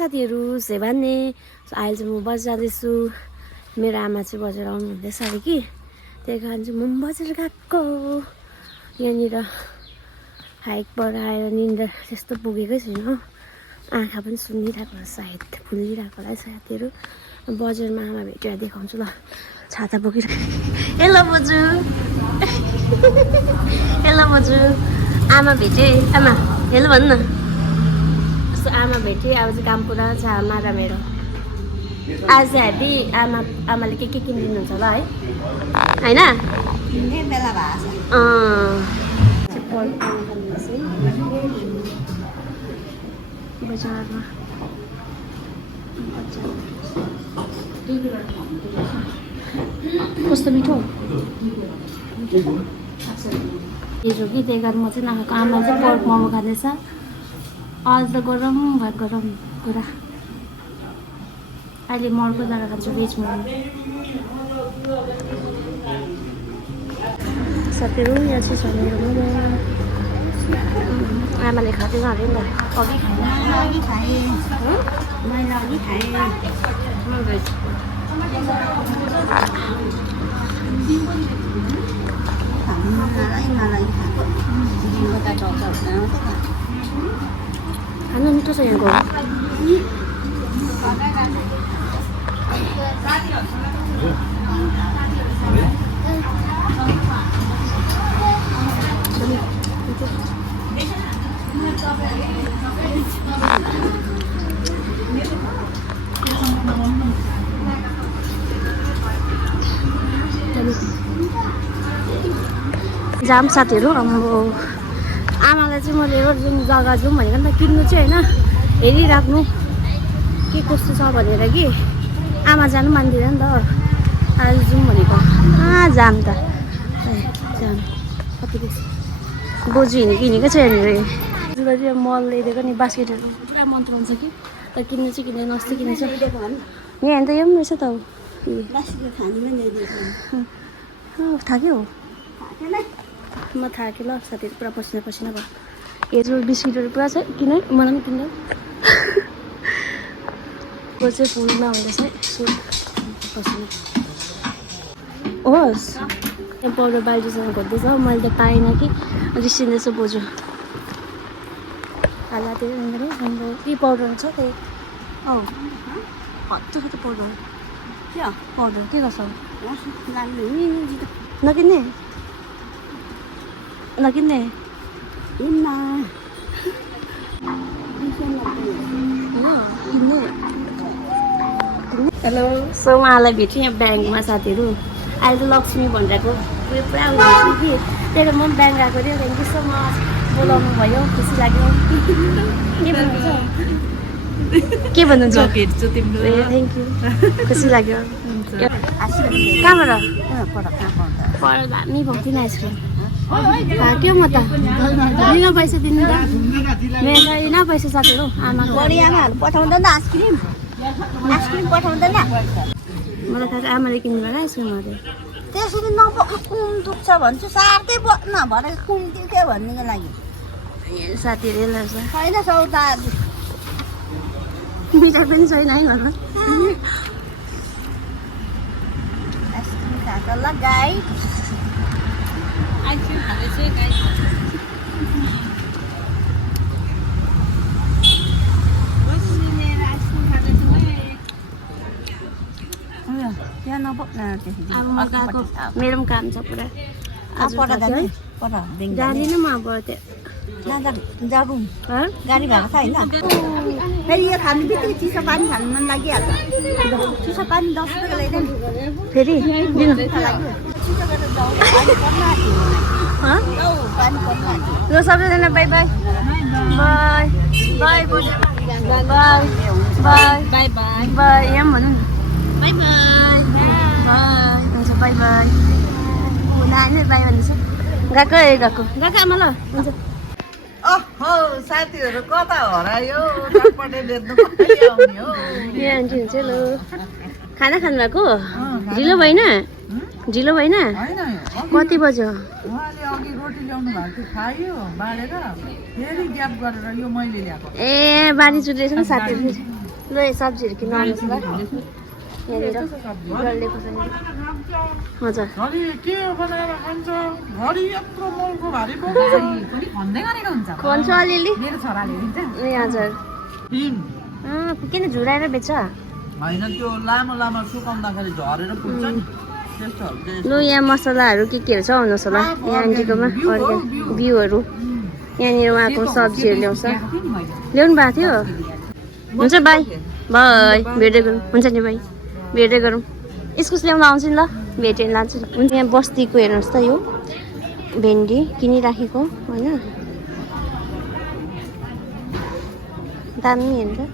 साथीहरू सेवान्ने अहिले चाहिँ म बजार जाँदैछु मेरो आमा चाहिँ बजार आउनु हुँदैछ अरे कि त्यही कारण चाहिँ म बजार गएको यहाँनिर हाइकबाट आएर निन्द्रा त्यस्तो पुगेकै छैन आँखा पनि सुनिरहेको होला सायद फुलिरहेको होला साथीहरू बजारमा आमा भेटेर देखाउँछु ल छाता बोकेर हेलो बोजू हेलो बोजू आमा भेटे आमा हेलो भन् न यस्तो आमा भेटे अब चाहिँ काम पुरा छ आमा र मेरो आज चाहिँ हेभी आमाले के किनिदिनुहुन्छ होला है होइन बेला बजारमा कस्तो मिठो हिजो कि त्यही कारण म चाहिँ नखाएको आमा चाहिँ पोर्क मोमो खाँदैछ आज त गरम भयो गरम कुरा अहिले मर्को जग्गा खान्छु भेज मोमो साथीहरू यहाँ चाहिँ छ मेरो मोमो आमाले खाँदैन अरे नि त अघि खाएँ मैले अघि खाएँ खानु मिठो छ यहाँको जाम साथीहरू अब आमालाई चाहिँ मैले जुन जग्गा जाउँ भनेको नि त किन्नु चाहिँ होइन हेरिराख्नु के कस्तो छ भनेर कि आमा जानु मान्दिनँ नि त आज जाउँ भनेको जाम त जाम कति बेसी बोजू हिँडेको छ यहाँनिर जुन मल ल्याइदिएको नि बास्केटहरू पुरा मन पराउँछ कि तर किन्नु चाहिँ किन्दैन अस्ति किनेछ यहाँ त यो पनि रहेछ त थाक्यो म थाकेँ ल साथीहरू पुरा पसिना पसिना भयो यो बिस्किटहरू पुरा छ किन मलाई पनि किन्नु को चाहिँ फुलमा हुँदैछ यसो पसिना होस् त्यहाँ पाउडर बाल्टीसँग खोज्दैछ मैले त पाइनँ कि रिसिँदैछ बोजू हाला त्यो हाम्रो के पाउडर छ त्यही हत्तु पाउडर के पाउडर के गर्छ नकिन्ने नकिन्ने हेलो सो उहाँलाई भेटेँ यहाँ ब्याङ्कमा साथीहरू अहिले त लक्ष्मी भनिरहेको उयो पुरा उयो कि त्यही भएर म पनि ब्याङ्क गएको थियो थ्याङ्क यू सो मच बोलाउनु भयो खुसी लाग्यो के भन्नुहुन्छ ए थ्याङ्क यू खुसी लाग्यो कहाँबाट पर दामी भएको थिएन आइसक्रिम क्या म त लिन पैसा दिनु त मेरो छैन पैसा साथीहरू आमाको आमाहरू पठाउँदैन आइसक्रिम आइसक्रिम पठाउँदैन मलाई थाहा छ आमाले किन्नु होला आइसक्रिमहरू त्यसरी कुन दुख्छ भन्छु सार्दै नभएर कुन दुख्यो भन्नुको लागि साथीहरू यसलाई छैन सौदा मिठाई पनि छैन है घरमा आइसक्रिम खान्छ ल गाई आइसक्रिम खाँदैछु गाई त्यहाँ नबोक्न अब म गएको मेरो पनि काम छ पुरा जाँदिनँ म अब जाउँ गाडी भएको छ होइन फेरि यो खानु बित्तिकै चिसो पानी खानु मन लागिहाल्छ चिसो पानी 10 रुपियाँ ल्याइदिनु फेरि दिनु ल सबैजना by by by by by by by by by यहाँ पनि भन्नु बाई बाई हुन्छ बाई बाई नानी बाई भन्दैछ गएको गएको आमा ल हुन्छ साथीहरू कता हरायो चटपटे बेच्नु कहिले आउने हो ए आन्टी हुन्छ ल खाना खानु भएको ढिलो भएन ढिलो भएन कति बज्यो उहाँले अघि रोटी ल्याउनु भएको थियो खायो बारेर फेरि ग्याप गरेर यो मैले ल्याएको ए बारी चुटेछ नि साथीहरू ल यो सब्जीहरू किन्नु आउनुहोस् ल यहाँनिर डल्लेको छ नि। हजुर खुवाउँछु अलिअलि ए हजुर किन झुराएर बेच्छ होइन त्यो लामो लामो सुकाउँदाखेरि झरेर पुग्छ नि त्यस्तोहरू चाहिँ लु यहाँ मसलाहरू केहरू छ आउनुहोस् होला यहाँ आन्टीकोमा बिउहरू यहाँनिर उहाँको सब्जीहरू ल्याउँछ ल्याउनु भएको थियो हुन्छ बाई बाई भेट्दै गरौँ हुन्छ नि बाई भेट्दै गरौँ इस्कुस ल्याउनु आउँछु नि ल भेटेर लान्छु नि हुन्छ यहाँ बस्तीको हेर्नुहोस् त यो भेन्डी किनिराखेको होइन दामी हेर्नु